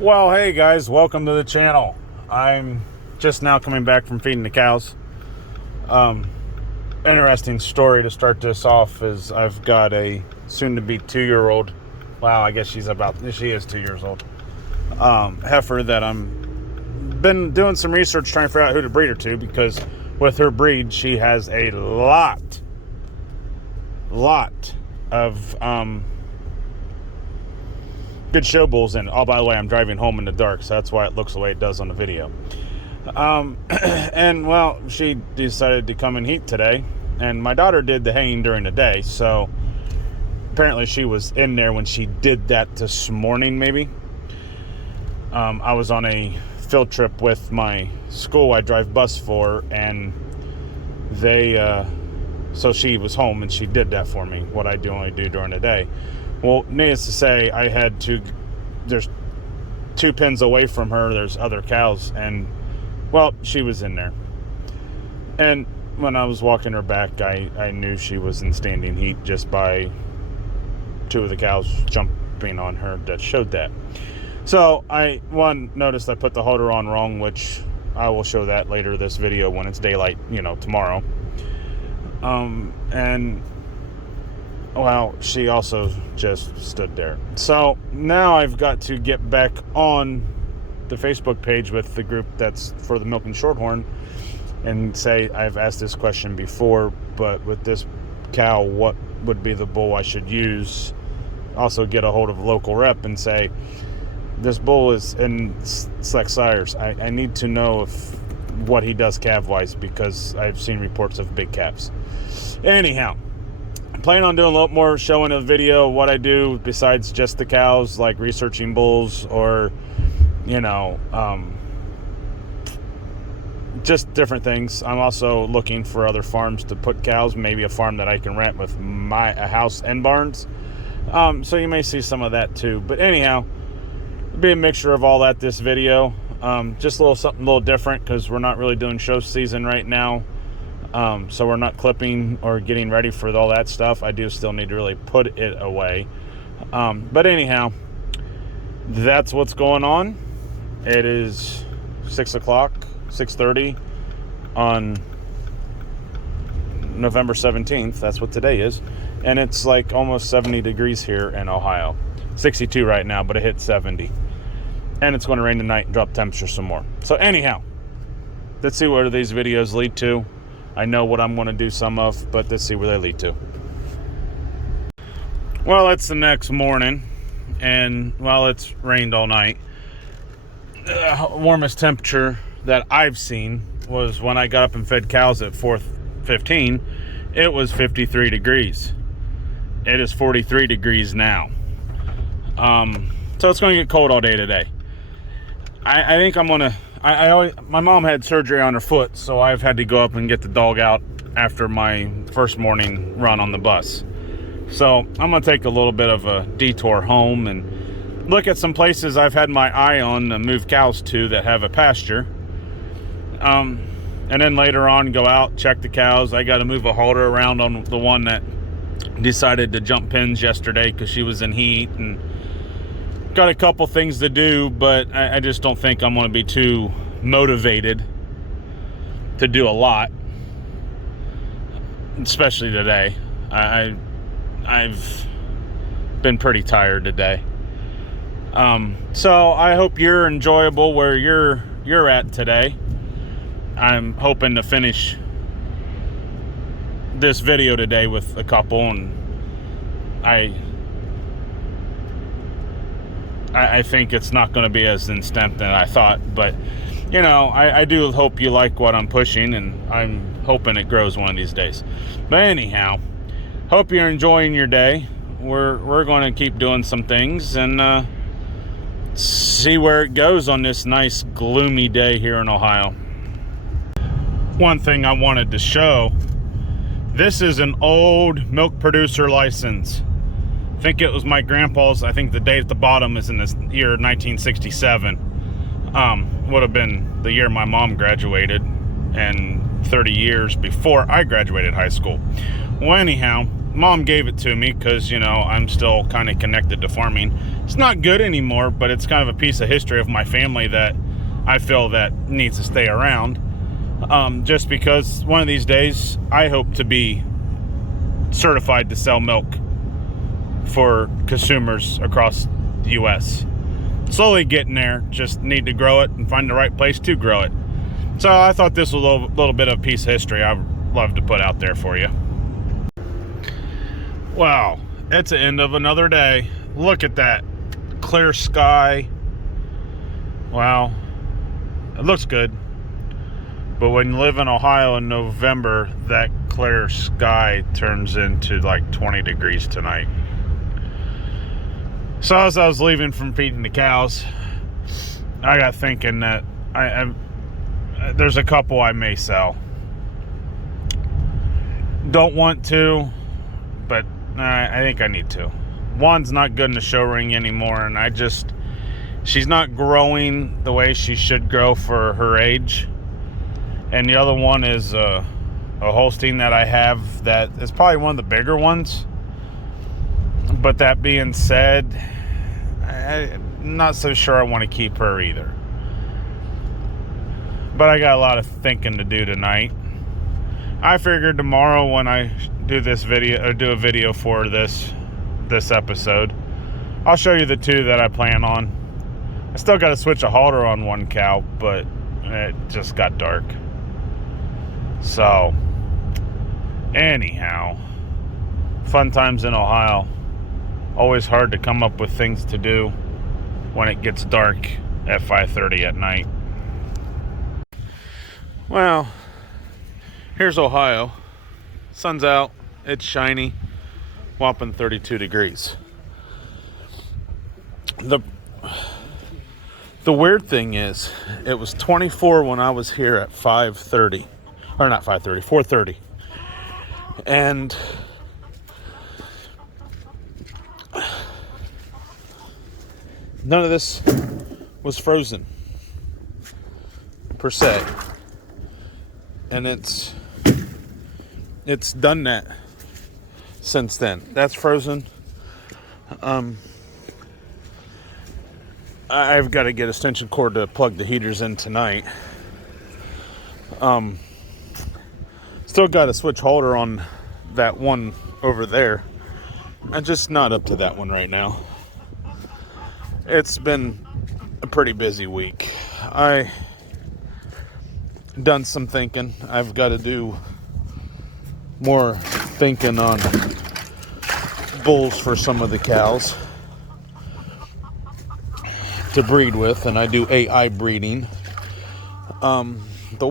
Well, hey guys, welcome to the channel. I'm just now coming back from feeding the cows. Interesting story to start this off is I've got a soon-to-be 2-year-old. Wow, I guess she is 2 years old. Heifer that I'm been doing some research trying to figure out who to breed her to, because with her breed, she has a lot of good show bulls in it. Oh, by the way, I'm driving home in the dark, so that's why it looks the way it does on the video. And well, she decided to come and heat today, and my daughter did the haying during the day, so apparently she was in there when she did that this morning, maybe. I was on a field trip with my school I drive bus for, and so she was home and she did that for me, what I only do during the day. Well, needless to say, there's 2 pens away from her, there's other cows, and, well, she was in there. And when I was walking her back, I knew she was in standing heat just by 2 of the cows jumping on her that showed that. So, noticed I put the halter on wrong, which I will show that later this video when it's daylight, tomorrow. And well, she also just stood there. So now I've got to get back on the Facebook page with the group that's for the Milking Shorthorn and say, I've asked this question before, but with this cow, what would be the bull I should use? Also get a hold of a local rep and say, this bull is in select sires. I need to know what he does calf-wise, because I've seen reports of big calves. Anyhow, plan on doing a little more showing a video of what I do besides just the cows, like researching bulls or just different things. I'm also looking for other farms to put cows, maybe a farm that I can rent with a house and barns. So you may see some of that too, but anyhow, it'll be a mixture of all that this video. Just something a little different, because we're not really doing show season right now. So we're not clipping or getting ready for all that stuff. I do still need to really put it away. But anyhow, that's what's going on. It is 6 o'clock, 6:30 on November 17th. That's what today is. And it's like almost 70 degrees here in Ohio. 62 right now, but it hit 70. And it's going to rain tonight and drop temperature some more. So anyhow, let's see where these videos lead to. I know what I'm going to do some of, but let's see where they lead to. Well, it's the next morning, and well, it's rained all night. The warmest temperature that I've seen was when I got up and fed cows at 4:15. It was 53 degrees. It is 43 degrees now. So it's going to get cold all day today. I think I'm going to... my mom had surgery on her foot, so I've had to go up and get the dog out after my first morning run on the bus. So I'm going to take a little bit of a detour home and look at some places I've had my eye on to move cows to that have a pasture. And then later on go out, check the cows. I got to move a halter around on the one that decided to jump pins yesterday because she was in heat, and got a couple things to do, but I just don't think I'm going to be too motivated to do a lot, especially today. I've been pretty tired today. So I hope you're enjoyable where you're at today. I'm hoping to finish this video today with a couple, and I think it's not going to be as instant as I thought, but I do hope you like what I'm pushing, and I'm hoping it grows one of these days. But anyhow, hope you're enjoying your day. We're going to keep doing some things and see where it goes on this nice gloomy day here in Ohio. One thing I wanted to show, this is an old milk producer license. I think it was my grandpa's. I think the date at the bottom is in the year 1967. Would have been the year my mom graduated, and 30 years before I graduated high school. Well, anyhow, Mom gave it to me because, I'm still kind of connected to farming. It's not good anymore, but it's kind of a piece of history of my family that I feel that needs to stay around. Just because one of these days I hope to be certified to sell milk for consumers across the U.S. Slowly getting there, just need to grow it and find the right place to grow it. So I thought this was a little bit of a piece of history I'd love to put out there for you. Wow, it's the end of another day. Look at that clear sky. Wow, it looks good. But when you live in Ohio in November, that clear sky turns into like 20 degrees tonight. So as I was leaving from feeding the cows, I got thinking that there's a couple I may sell. Don't want to, but I think I need to. One's not good in the show ring anymore, and she's not growing the way she should grow for her age. And the other one is a Holstein that I have that is probably one of the bigger ones. But that being said, I'm not so sure I want to keep her either. But I got a lot of thinking to do tonight. I figured tomorrow when I do this video, or do a video for this episode, I'll show you the two that I plan on. I still got to switch a halter on one cow, but it just got dark. So, anyhow, fun times in Ohio. Always hard to come up with things to do when it gets dark at 5:30 at night. Well, here's Ohio. Sun's out. It's shiny. Whopping 32 degrees. The weird thing is, it was 24 when I was here at 5:30. Or not 5:30, 4:30. And none of this was frozen, per se. And it's done that since then. That's frozen. I've got to get extension cord to plug the heaters in tonight. Still got a switch holder on that one over there. I'm just not up to that one right now. It's been a pretty busy week. I done some thinking. I've got to do more thinking on bulls for some of the cows to breed with, and I do AI breeding. The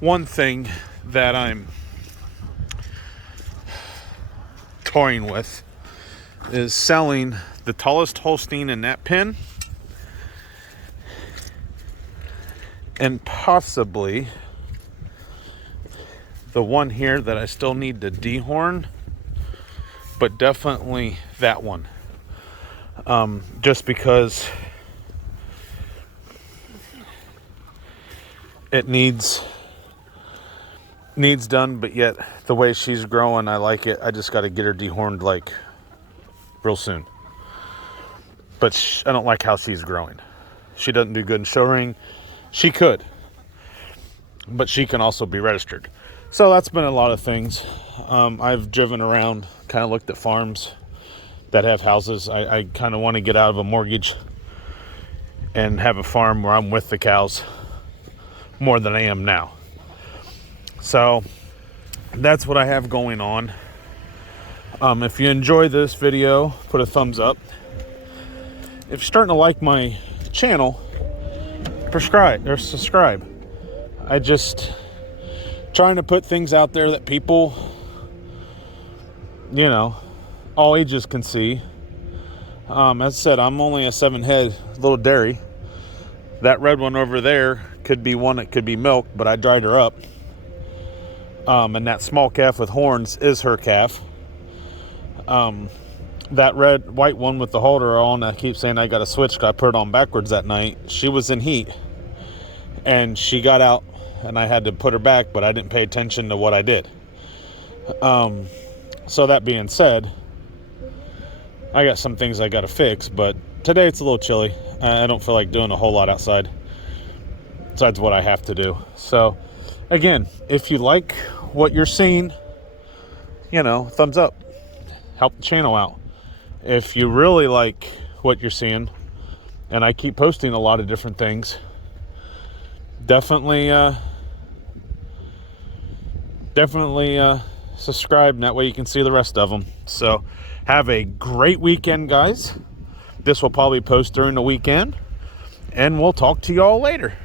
one thing that I'm toying with is selling the tallest Holstein in that pen, and possibly the one here that I still need to dehorn, but definitely that one. Just because it needs done, but yet the way she's growing, I like it. I just got to get her dehorned like real soon. But I don't like how she's growing. She doesn't do good in show ring. She could, but she can also be registered. So that's been a lot of things. I've driven around, kind of looked at farms that have houses. I kind of want to get out of a mortgage and have a farm where I'm with the cows more than I am now. So that's what I have going on. If you enjoy this video, put a thumbs up. If you're starting to like my channel, subscribe. I just trying to put things out there that people, all ages can see. As I said, I'm only a 7-head little dairy. That red one over there could be one that could be milked, but I dried her up. And that small calf with horns is her calf. That white one with the halter on, I keep saying I got a switch, I put it on backwards that night. She was in heat, and she got out, and I had to put her back, but I didn't pay attention to what I did. So that being said, I got some things I got to fix, but today it's a little chilly. I don't feel like doing a whole lot outside besides what I have to do. So again, if you like what you're seeing, thumbs up, help the channel out. If you really like what you're seeing, and I keep posting a lot of different things, definitely subscribe, and that way you can see the rest of them. So have a great weekend, guys. This will probably post during the weekend, and we'll talk to y'all later.